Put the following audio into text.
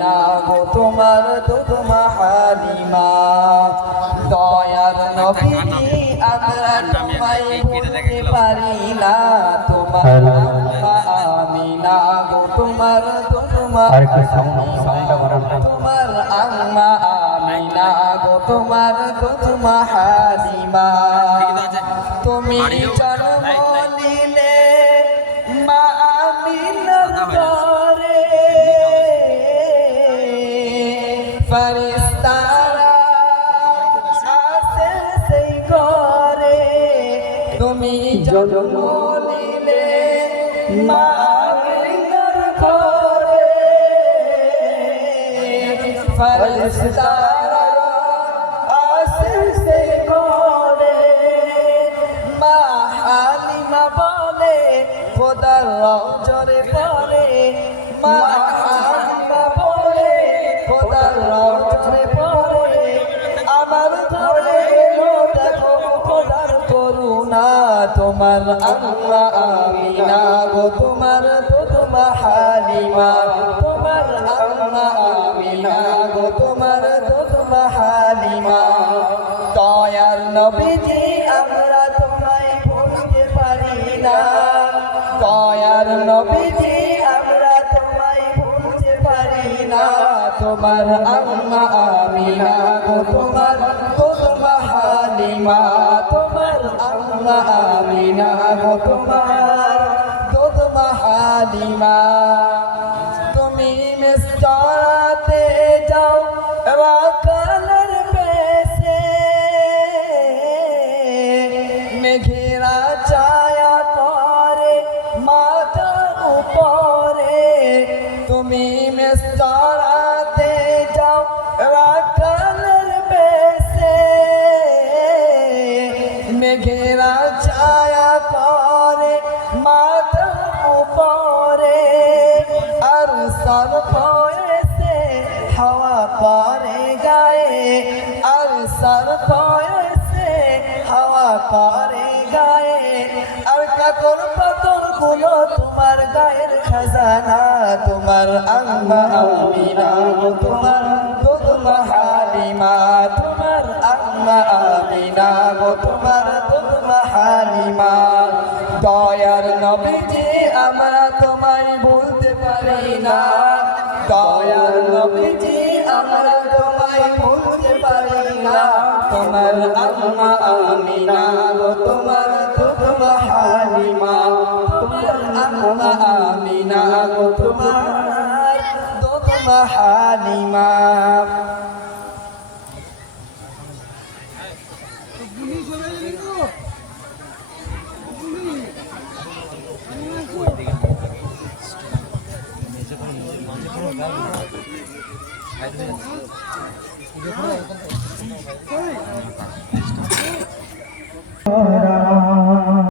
আমিনা তোমার দুধমা হালিমা দয়ার নবীজি আমরা তোমায় বলতে পারি না তোমার আমিনা গো তোমার দুধমা তোমার আম্মা আমিনা গো তোমার দুধমা হালিমা তুমি জন্ম ফরিস্তারা সেই ঘরে। তুমি জন্ম নিলে মা ফরিস্তারা আসে সেই ঘরে। মা হালিমা বলে, খোদার রজরে পরে মা তোমার আল্লাহ আমিনা গো, তোমার তোমা হালিমা। তোমার আল্লাহ আমিনা গো, তোমার তোমা হালিমা। দয়ার নবীজি, আমরা তোমায় ভুলতে পারি না। দয়ার নবীজি, আমরা তোমায় ভুলতে পারি না। তোমার আম্মা আমিনা গো, তোমার তোমা হালিমা। আম্মা আমিনা গো তোমার তোমা হালিমা মেঘেরা ছায়া করে মাথার উপরে। আর সর পয়েছে হাওয়া করে গায়ে। আর সর পয়েছে হাওয়া করে গায়ে। আর কাকর পাতরগুলো তোমার গায়ের খাজানা, তোমার আম্মা আমিনা, তোমার দুধমা হালিমা তোমার আম্মা আমিনা, তোমার দয়ার নবীজি, আমরা তোমায় বলতে পারি না। দয়ার নবীজি, আমরা তোমায় বলতে পারি না। তোমার আম্মা আমিনা গো, তোমার দুধমা হালিমা। তোমার আম্মা আমিনা গো, তোমার দুধমা হালিমা। কোনো 嗯好的好的好的好